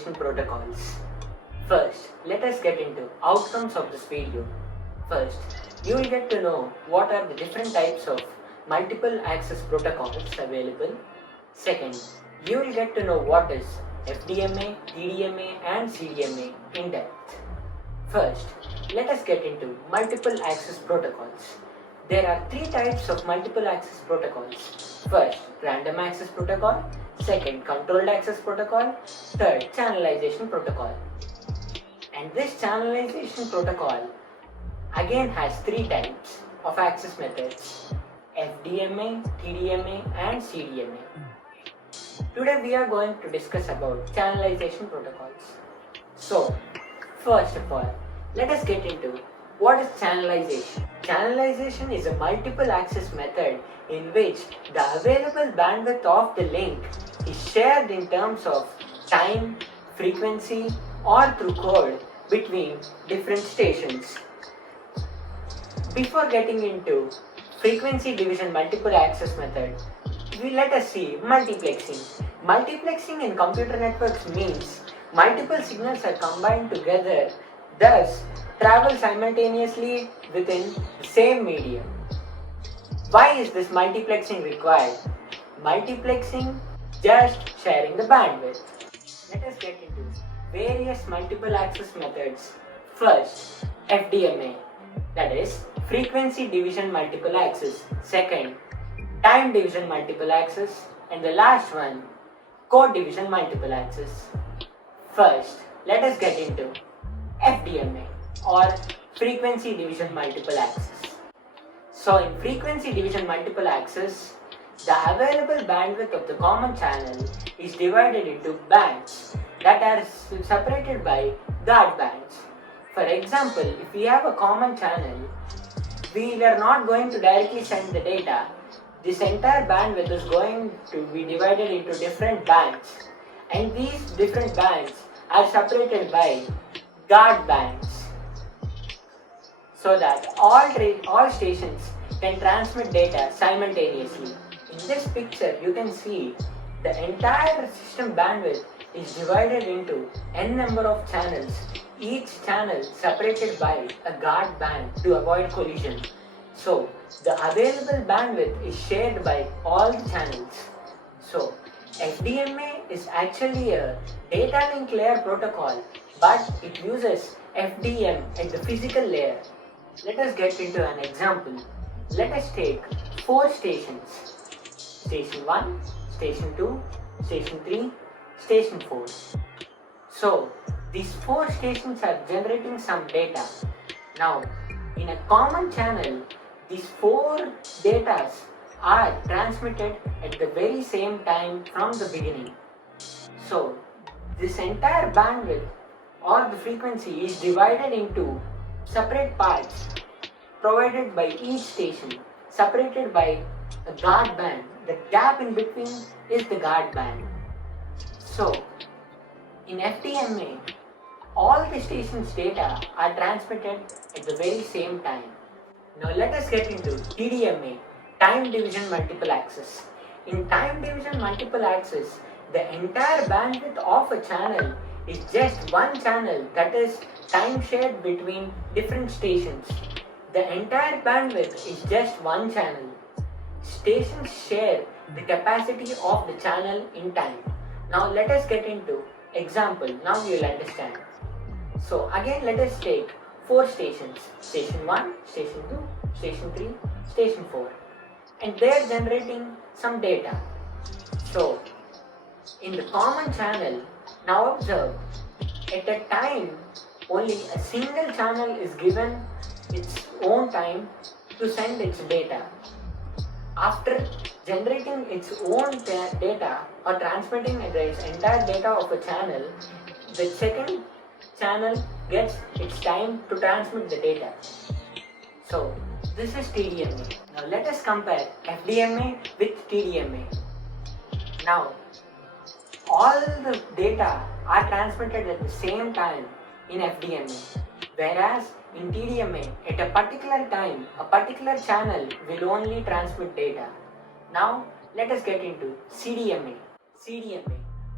channelization protocols. First, let us get into outcomes of this video. First, you will get to know what are the different types of multiple access protocols available. Second, you will get to know what is FDMA, TDMA and CDMA in depth. First, let us get into multiple access protocols. There are three types of multiple access protocols. First, random access protocol. Second, controlled access protocol. Third, channelization protocol. And this channelization protocol again has three types of access methods: FDMA, TDMA and CDMA. Today we are going to discuss about channelization protocols. So, first of all, let us get into what is channelization. Channelization is a multiple access method in which the available bandwidth of the link is shared in terms of time, frequency or through code between different stations. Before getting into frequency division multiple access method, let us see multiplexing. Multiplexing in computer networks means multiple signals are combined together, thus travel simultaneously within the same medium. Why is this multiplexing required? Multiplexing just sharing the bandwidth. Let us get into various multiple access methods. First, FDMA, that is frequency division multiple access. Second, time division multiple access. And the last one, code division multiple access. First, let us get into FDMA or frequency division multiple access. So in frequency division multiple access, the available bandwidth of the common channel is divided into bands that are separated by guard bands. For example, if we have a common channel, we are not going to directly send the data. This entire bandwidth is going to be divided into different bands, and these different bands are separated by guard bands so that all stations can transmit data simultaneously. In this picture, you can see the entire system bandwidth is divided into n number of channels, each channel separated by a guard band to avoid collision. So, the available bandwidth is shared by all the channels. So, FDMA is actually a data link layer protocol, but it uses FDM at the physical layer. Let us get into an example. Let us take 4 stations. Station 1, Station 2, Station 3, Station 4. So, these 4 stations are generating some data. Now, in a common channel, these 4 datas are transmitted at the very same time from the beginning. So, this entire bandwidth or the frequency is divided into separate parts provided by each station, separated by a guard band. The gap in between is the guard band. So, in FDMA, all the station's data are transmitted at the very same time. Now let us get into TDMA, time division multiple access. In time division multiple access, the entire bandwidth of a channel is just one channel, that is time shared between different stations. The entire bandwidth is just one channel. Stations share the capacity of the channel in time. Now let us get into example. Now you will understand. So again, let us take 4 stations. Station 1, Station 2, Station 3, Station 4. And they are generating some data. So in the common channel, now observe, at a time only a single channel is given its own time to send its data. After generating its own data or transmitting the entire data of a channel, the second channel gets its time to transmit the data. So this is TDMA. Now let us compare FDMA with TDMA. Now all the data are transmitted at the same time in FDMA, whereas in TDMA, at a particular time, a particular channel will only transmit data. Now, let us get into CDMA. CDMA,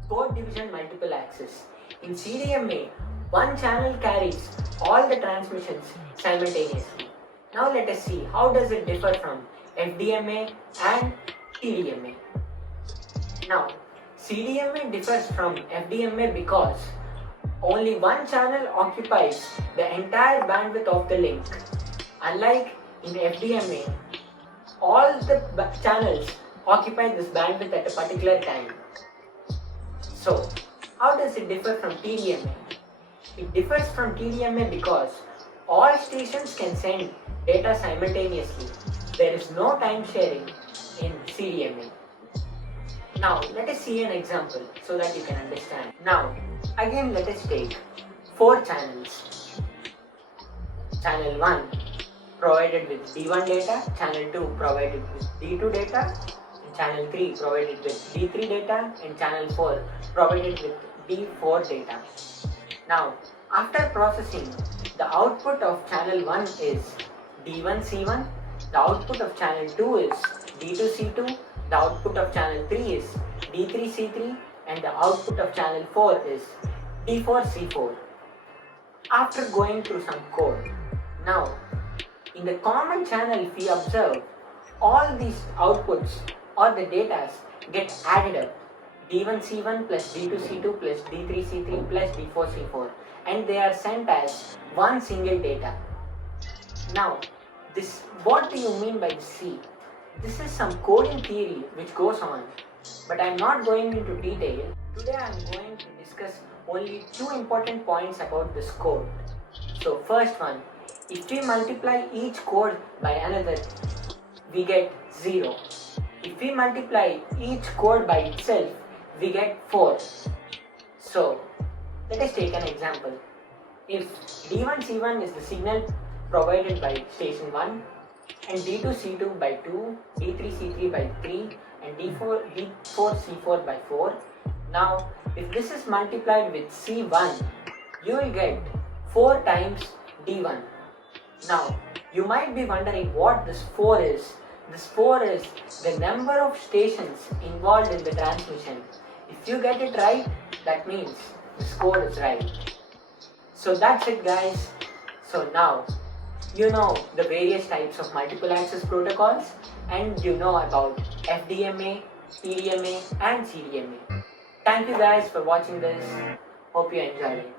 code division multiple access. In CDMA, one channel carries all the transmissions simultaneously. Now let us see how does it differ from FDMA and TDMA. Now, CDMA differs from FDMA because only one channel occupies the entire bandwidth of the link. Unlike in FDMA, all the channels occupy this bandwidth at a particular time. So, how does it differ from TDMA? It differs from TDMA because all stations can send data simultaneously. There is no time sharing in CDMA. Now, let us see an example so that you can understand. Now, again let us take 4 channels. Channel 1 provided with D1 data, channel 2 provided with D2 data, and channel 3 provided with D3 data, and channel 4 provided with D4 data. Now, after processing, the output of channel 1 is D1C1, the output of channel 2 is D2C2, the output of channel 3 is D3C3, and the output of channel 4 is D4C4. After going through some code, now in the common channel, if we observe, all these outputs or the data get added up, D1C1 plus D2C2 plus D3C3 plus D4C4, and they are sent as one single data. Now, what do you mean by C? This is some coding theory which goes on, but I am not going into detail. Today I am going to discuss only 2 important points about this code. So first one, if we multiply each code by another, we get 0. If we multiply each code by itself, we get 4. So let us take an example. If D1C1 is the signal provided by station 1, and D2C2 by 2, D3C3 by 3, and D4C4 by 4. Now, if this is multiplied with C1, you will get 4 times D1. Now, you might be wondering what this 4 is. This 4 is the number of stations involved in the transmission. If you get it right, that means this code is right. So that's it, guys. So now, you know the various types of multiple access protocols, and you know about FDMA, TDMA and CDMA. Thank you guys for watching this. Hope you enjoyed it.